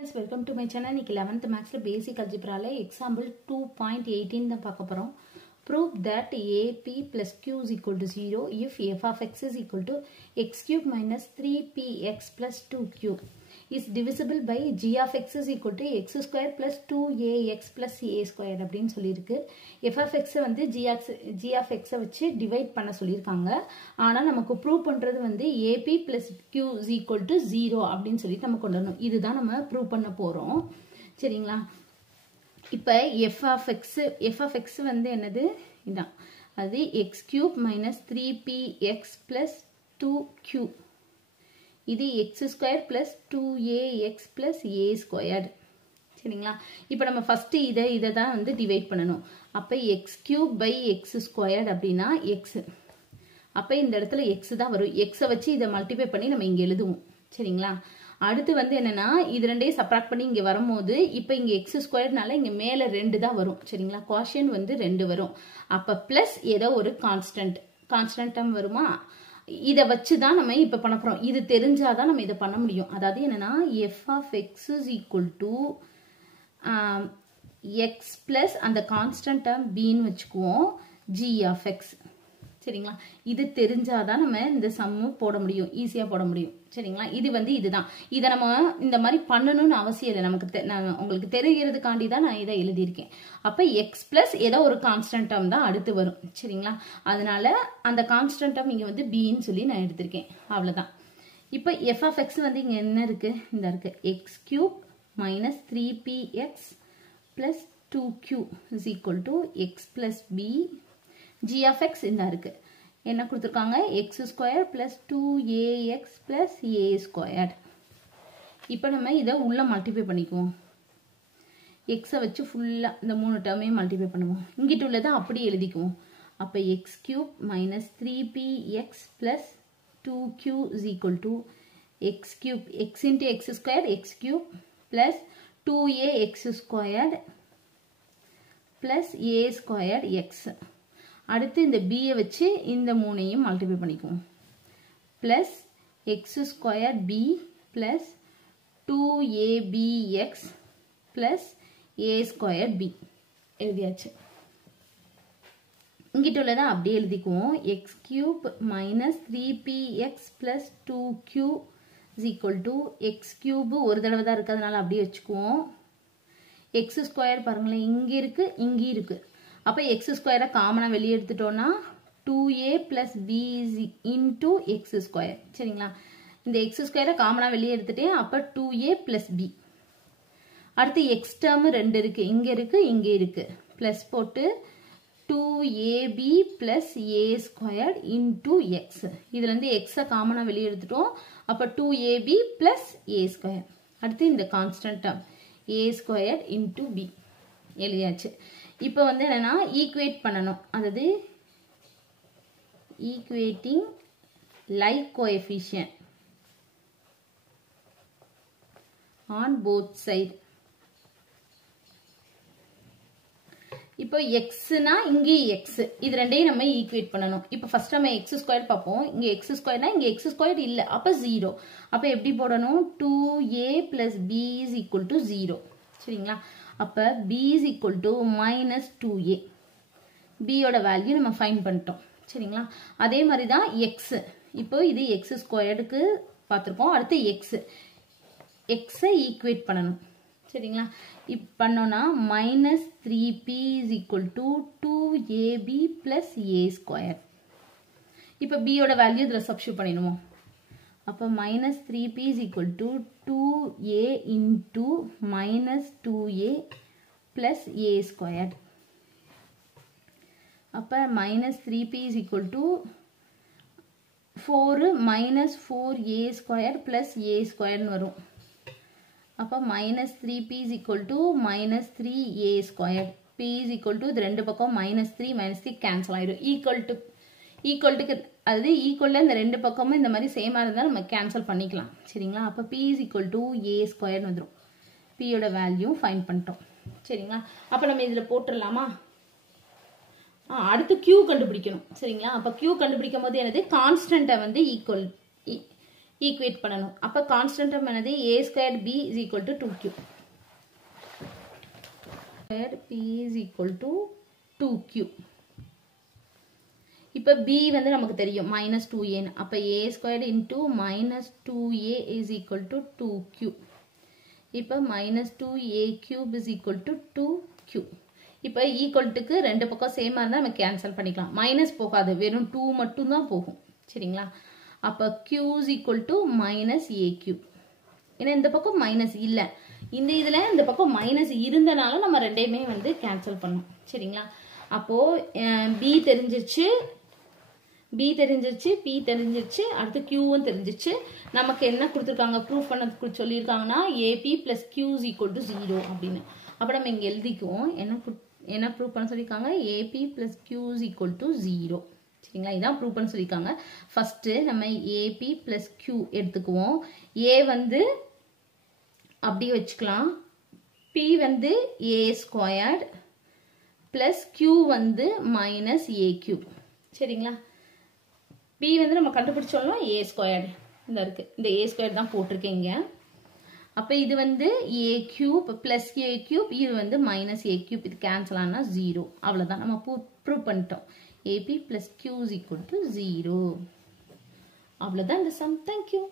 Welcome to my channel. இன்னைக்கு 11th maths basic algebra example 2.18 தான் பார்க்க போறோம். Prove that AP plus Q is equal to 0 if f of x is equal to x cube minus 3px plus 2q is divisible by g of x is equal to x square plus 2ax plus a square அப்படின்னு சொல்லியிருக்கு. f of x வந்து g of x வச்சு divide பண்ண சொல்லியிருக்காங்க. ஆனால் நமக்கு prove பண்ணுறது வந்து AP plus Q is equal to 0 அப்படின்னு சொல்லிட்டு நம்ம கொண்டு வரணும். இதுதான் நம்ம ப்ரூவ் பண்ண போகிறோம். சரிங்களா? இப்போ f of x வந்து என்னது? இதான். அது x cube minus 3px plus 2q. இது x square plus 2ax plus a squared. சரிங்களா? இப்போ நம்ம ஃபர்ஸ்ட் இதை தான் வந்து டிவைட் பண்ணணும். அப்போ x cube by x squared அப்படின்னா x. அப்போ இந்த இடத்துல x தான் வரும். x வச்சு இதை மல்டிப்ளை பண்ணி நம்ம இங்கே எழுதுவோம். சரிங்களா? அடுத்து வந்து என்னன்னா இது ரெண்டையும் சப்ராக்ட் பண்ணி இங்கே வரும்போது இப்போ இங்கே x ஸ்கொயர்னால இங்கே மேலே 2 தான் வரும். சரிங்களா? கோஷன் வந்து 2 வரும். அப்போ பிளஸ் ஏதோ ஒரு கான்ஸ்டன்ட் வருமா? இதை வச்சு தான் நம்ம இப்போ பண்ண போகிறோம். இது தெரிஞ்சாதான் நம்ம இதை பண்ண முடியும். அதாவது என்னன்னா f of x is equal to x plus அந்த கான்ஸ்டன்ட் டேர்ம் bன்னு வச்சுக்குவோம் g of x. சரிங்களா? இது தெரிஞ்சாதான் நம்ம இந்த சம்மு போட முடியும், ஈஸியாக போட முடியும். சரிங்களா? இது வந்து இதுதான். இதை நம்ம இந்த மாதிரி பண்ணணும்னு அவசியம் இல்லை. நமக்கு உங்களுக்கு தெரிகிறதுக்காண்டி தான் நான் இதை எழுதியிருக்கேன். அப்போ எக்ஸ் பிளஸ் ஏதோ ஒரு கான்ஸ்டன்ட் டேர்ம் தான் அடுத்து வரும். சரிங்களா? அதனால அந்த கான்ஸ்டன்ட் டேர்ம் இங்கே வந்து பின்னு சொல்லி நான் எடுத்திருக்கேன். அவ்வளோதான். இப்போ எஃப் ஆஃப் எக்ஸ் வந்து இங்கே என்ன இருக்கு? இந்த இருக்கு x cube minus 3px plus 2q is equal to x plus b. g of x இந்த இருக்கு. என்ன கொடுத்திருக்காங்க? x square plus 2ax plus a square. இப்போ நம்ம இதை உள்ள மல்டிப்ளை பண்ணிக்குவோம். x வச்சு ஃபுல்லா இந்த 3 டேர்மையும் மல்டிப்ளை பண்ணுவோம். இங்கிட்டு உள்ளதை அப்படியே எழுதிக்குவோம். அப்போ x cube minus 3px plus 2q is equal to x cube x into x square x cube plus 2ax square plus a square x. அடுத்து இந்த b வச்சு இந்த 3ஐயும் மல்டிப்ளை பண்ணிக்குவோம். Plus x square b plus 2abx plus a square b எழுதியாச்சு. இங்கிட்ட உள்ளதை அப்படியே எழுதிக்குவோம். x cube minus 3px plus 2q is equal to x cube ஒரு தடவை தான் இருக்கு, அதனால அப்படியே வச்சுக்குவோம். x ஸ்கொயர் பாருங்களேன், இங்கே இருக்கு இங்கே இருக்கு. அப்போ எக்ஸ் ஸ்கொயரை காமனாக வெளியே எடுத்துட்டோம்னா 2a plus b into x square. சரிங்களா? இந்த எக்ஸ் ஸ்கொயரை காமனாக வெளியே எடுத்துட்டேன். அப்போ 2a பிளஸ் பி. அடுத்து எக்ஸ் டேர்ம் 2 இருக்கு, இங்கே இருக்கு இங்கே இருக்கு. பிளஸ் போட்டு 2ab plus a square into x. இதுலேருந்து எக்ஸை காமனாக வெளியே எடுத்துட்டோம். அப்போ 2ab பிளஸ் a ஸ்கொயர். அடுத்து இந்த constant term a square into b எழுதியாச்சு. இப்போ வந்து என்னன்னா ஈக்குவேட் பண்ணணும். அதாவது equating like coefficient on both side. இப்போ எக்ஸ்னா இங்கே எக்ஸ், இது ரெண்டையும் நம்ம ஈக்குவேட் பண்ணணும். இப்போ ஃபர்ஸ்ட் நம்ம எக்ஸ் ஸ்கொயர் பார்ப்போம். இங்கே எக்ஸ் ஸ்கொயர்னா இங்கே எக்ஸ் ஸ்கொயர் இல்லை, அப்போ 0. அப்போ எப்படி போடணும்? 2a plus b is equal to 0. சரிங்களா? அப்போ b is equal to minus 2a. b யோட வேல்யூ நம்ம ஃபைண்ட் பண்ணிட்டோம். சரிங்களா? அதே மாதிரி தான் x. இப்போ இது x ஸ்கொயர்டுக்கு பார்த்துருக்கோம். அடுத்து x-ஐ ஈக்குவேட் பண்ணணும். சரிங்களா? இப்போ பண்ணோன்னா minus 3p is equal to 2ab plus a square. இப்போ b யோட வேல்யூ இதில் சப்ஸ்டியூட் பண்ணிடுவோம். அப்போ minus 3p is equal to 2a into minus 2a plus a squared. அப்போ minus 3p is equal to 4 minus 4a square plus a square வரும். அப்போ minus 3p is equal to minus 3a squared. p is equal to இது ரெண்டு பக்கம் minus 3 cancel ஆயிடும். ஈக்குவல்ட்டுக்கு அதாவது ஈக்குவலில் இந்த ரெண்டு பக்கமும் இந்த மாதிரி சேமாக இருந்தால் நம்ம கேன்சல் பண்ணிக்கலாம். சரிங்களா? அப்போ p is equal to a square வந்துடும். p யோட வேல்யூ ஃபைண்ட் பண்ணிட்டோம். சரிங்களா? அப்போ நம்ம இதில் போட்டுடலாமா? அடுத்து q கண்டுபிடிக்கணும். சரிங்களா? அப்போ q கண்டுபிடிக்கும் போது என்னது? கான்ஸ்டன்ட்டை வந்து ஈக்குவேட் பண்ணணும். அப்போ கான்ஸ்டன்ட் டேர்ம் என்னது a square b is equal to 2q. Square p is equal to 2q. இப்போ b வந்து நமக்கு தெரியும் -2a. அப்போ a squared into -2a is equal to 2q. இப்போ -2a cube is equal to 2q. இப்போ ஈக்குவல்ட்டுக்கு ரெண்டு பக்கம் சேமாக இருந்தால் நம்ம கேன்சல் பண்ணிக்கலாம். மைனஸ் போகாது, வெறும் 2 மட்டும் தான் போகும். சரிங்களா? அப்போ q is equal to -aq. ஏன்னா இந்த பக்கம் மைனஸ் இல்லை, இந்த இதில் இந்த பக்கம் மைனஸ் இருந்தனால நம்ம ரெண்டையுமே வந்து கேன்சல் பண்ணோம். சரிங்களா? அப்போது b தெரிஞ்சிச்சு, p தெரிஞ்சிருச்சு, அடுத்து qவும் தெரிஞ்சிச்சு. நமக்கு என்ன கொடுத்துருக்காங்க, ப்ரூஃப் பண்ண சொல்லியிருக்காங்கன்னா AP plus Q is equal to 0 அப்படின்னு. அப்போ நம்ம இங்கே எழுதிக்குவோம், என்ன ப்ரூஃப் பண்ண சொல்லியிருக்காங்க, AP plus Q is equal to 0. சரிங்களா? இதான் ப்ரூஃப் பண்ண சொல்லியிருக்காங்க. ஃபர்ஸ்ட் நம்ம AP plus Q எடுத்துக்குவோம். A வந்து அப்படியே வச்சுக்கலாம், P வந்து A ஸ்கொயர்ட் பிளஸ் Q வந்து -AQ. சரிங்களா? P வந்து நம்ம கண்டுபிடிச்சோம்னா A ஸ்கொயர்ட் இந்த இருக்கு, இந்த A ஸ்கொயர் தான் போட்டிருக்கீங்க. அப்போ இது வந்து A cube plus A cube, இது வந்து -A கியூப், இது கேன்சல் ஆனால் 0. அவ்வளோதான், நம்ம ப்ரூவ் பண்ணிட்டோம். AP plus Q is equal to 0. அவ்வளோதான் இந்த சம். தேங்க்யூ.